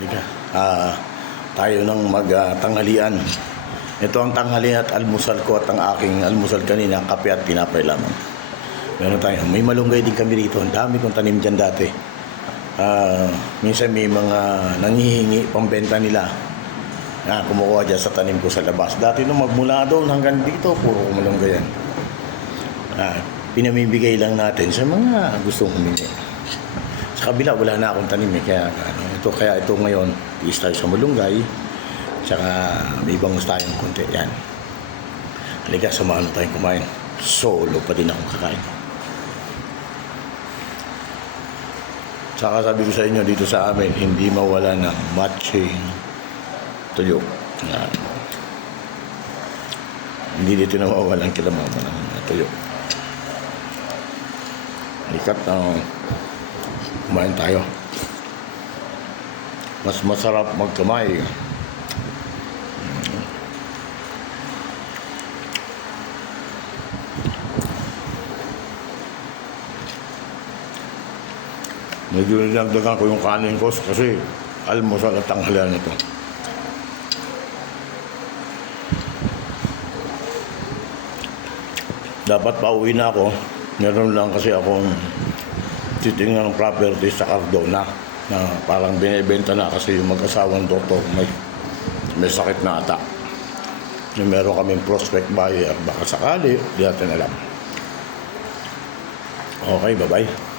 Halika. Tayo nang magtanghalian. Ito ang tanghalian at almusal ko at ang aking almusal kanina, kape at tinapay lamang. Meron tayo. May malunggay din kami rito. Ang dami kong tanim dyan dati. Minsan may mga nangihingi pambenta nila. Kumukuha dyan sa tanim ko sa labas. Dati nung magmula doon hanggang dito, puro malunggay yan. Pinamibigay lang natin sa mga gustong humingi. Sa kabila, wala na akong tanim eh. Kaya ito ngayon, iis tayo sa malunggay. Tsaka may bangus tayong konti. Yan. Halika, samahan na tayong kumain. Solo pa din akong kakain. Tsaka sabi ko sa inyo, dito sa amin, hindi mawala ng matching tuyo. Yan. Hindi dito na mawala ang kilamama ng tuyo. Halikat na kumain tayo. Mas masarap magkamay. Medyo nilagdagan ko yung kanin ko kasi almusal at tanghalian ito. Dapat pauwi na ako. Meron lang kasi akong titingnan ng property sa Cardona na parang binibenta na kasi yung mag-asawang doktor may sakit na ata. Meron kaming prospect buyer. Baka sakali, di natin alam. Okay, bye-bye.